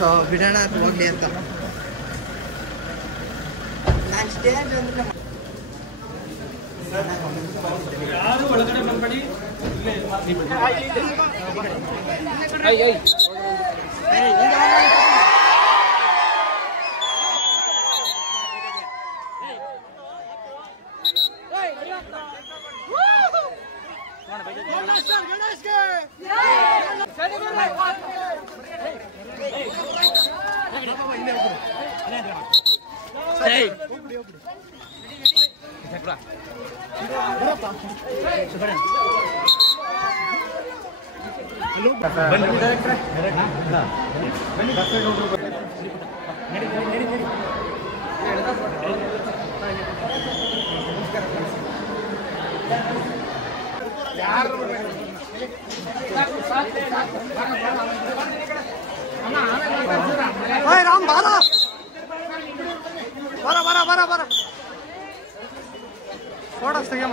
So ಬಿಡೋಣ ಹೋಗ್ಲಿ ಅಂತ ನಾನು ಸ್ಟೇಜ್ ಅಂದ್ರೆ ಯಾರು ಒಳಗಡೆ ಬಂದ್ಬಿಡಿ राम बारा बारा बारा बारा बारा थोड़ा सा क्या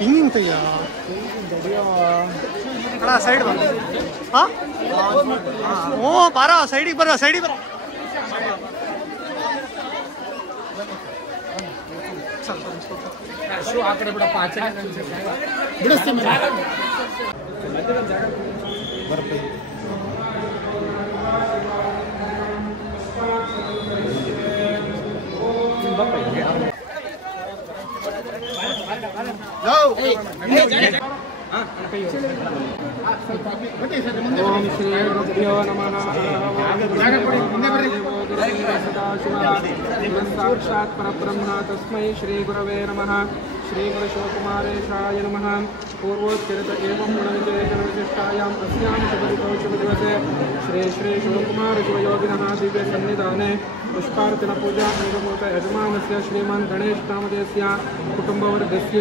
ಹಿಂಗಿಂಗ್ ತೆಗಿಯ ಅಣ್ಣ ಸೈಡ್ ಬರ ಹಾಂ ಹ್ಞೂ ಬರ ಸೈಡಿಗೆ ಬರ ಸೈಡಿಗೆ ಬರ ಆ ಕಡೆ ಬಿಡಪ್ಪ ಆಚೆ ಬಿಡಿಸ್ತೀನಿ ಓಂ ಶ್ರೀ ಗುರುಭ್ಯೋ ನಮಃ ಸಾಕ್ಷಾತ್ ಪರಬ್ರಹ್ಮ ತಸ್ಮೈ ಶ್ರೀ ಗುರವೇ ನಮಃ ಶ್ರೀ ಗುರುಶಿವಕುಮಾರೇಶಾಯ ನಮಃ पूर्वोच्चरित एवं गुणविशेषणविशिष्टायाम् अस्यां शुभदिवसे श्री श्री शिवकुमारशिवयोगिनः दिव्यसन्निधाने पुष्पार्चनपूजा अंगभूत यजमानस्य श्रीमान् गणेशनामधेयस्य कुटुम्बवर्गस्य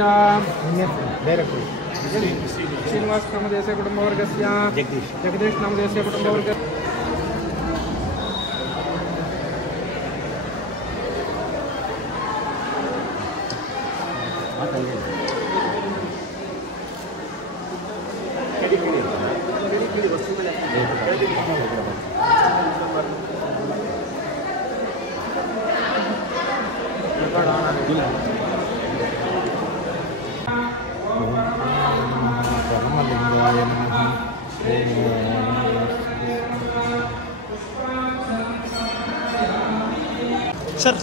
श्रीनिवासनामधेयस्य कुटुम्बवर्गस्य जगदीशनामधेयस्य कुटुम्बवर्ग सर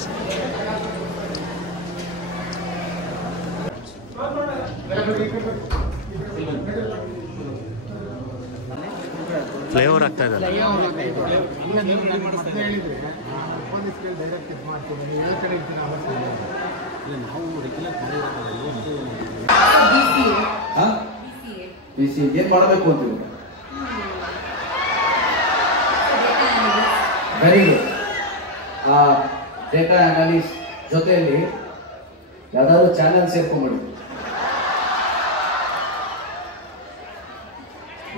ಫ್ಲೇವರ್ ಆಗ್ತಾ ಇದೆ ಏನ್ ಮಾಡಬೇಕು ಅಂತೀವಿ ವೆರಿ ಗುಡ್ ಆ ಡೇಟಾ ಅನಾಲಿಸ್ ಜೊತೆಯಲ್ಲಿ ಯಾವ್ದಾದ್ರು ಚಾನೆಲ್ ಸೇರ್ಕೊಂಡ್ಬಿಡಿ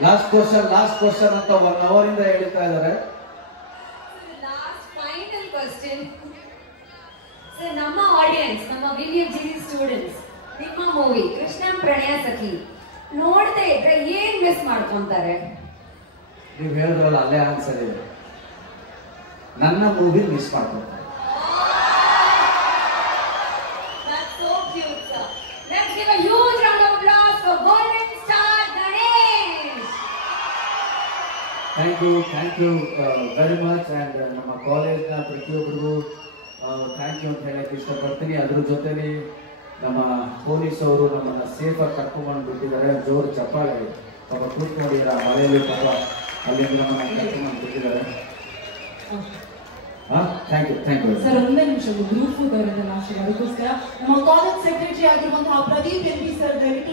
ಲಾಸ್ಟ್ ಕ್ವಶನ್ ಅಂತ 1 hour ಇಂದ ಹೇಳ್ತಾ ಇದ್ದಾರೆ ಫೈನಲ್ ಕ್ವೆಶ್ಚನ್ ಸರ್ ನಮ್ಮ ಆಡಿಯನ್ಸ್ ನಮ್ಮ ವಿವಿಎಫ್ಜಿಸಿ ಸ್ಟೂಡೆಂಟ್ಸ್ ನಿಮ್ಮ ಮೂವಿ ಕೃಷ್ಣ ಪ್ರಣಯ ಸಖಿ ನೋಡ್ತಾ ಇದ್ರೆ ಏನ್ ಮಿಸ್ ಮಾಡ್ಕೊಂತಾರೆ ನೀವು ಹೇಳಿದ್ರಲ್ಲ ಅಲ್ಲೇ ಆನ್ಸರ್ ಇದೆ ನನ್ನ ಮೂವಿ ಮಿಸ್ ಮಾಡ್ಕೊಂತಾರೆ That's so cute, sir. Let's give a huge round of applause for Golden Star Ganesh. Thank you very much and ನಮ್ಮ ಕಾಲೇಜ್ನ ಪ್ರತಿಯೊಬ್ಬರಿಗೂ ಥ್ಯಾಂಕ್ ಯು ಅಂತ ಹೇಳಕ್ಕೆ ಇಷ್ಟಪಡ್ತೀನಿ. ಅದ್ರ ಜೊತೆಲಿ ನಮ್ಮ ಪೊಲೀಸ್ ಅವರು ನಮ್ಮನ್ನು ಸೇಫಾಗಿ ಕರ್ಕೊಂಡ್ಬಂದು ಬಿಟ್ಟಿದ್ದಾರೆ. ಜೋರು ಚಪ್ಪಾಳೆ ಪಾಪ ಕೂತ್ ನೋಡಿದಾರೆ ಆ ಮಳೆಯಲ್ಲಿ ಪಾಪ ಅಲ್ಲಿಂದ ನಮ್ಮನ್ನು ಕರ್ಕೊಂಡ್ಬಂದು ಬಿಟ್ಟಿದ್ದಾರೆ. ಥ್ಯಾಂಕ್ ಯು ಸರ್ ಒಂದೇ ನಿಮಿಷ ಗ್ರೂಪ್ ಫೋಟೋ ಲಾಸ್ಟ್ ಅದಕ್ಕೋಸ್ಕರ ನಮ್ಮ ಕಾಲೇಜ್ ಸೆಕ್ರೆಟರಿ ಆಗಿರುವಂತಹ ಪ್ರದೀಪ್ ಎಂ ಪಿ ಸರ್ ದಯವಿಟ್ಟು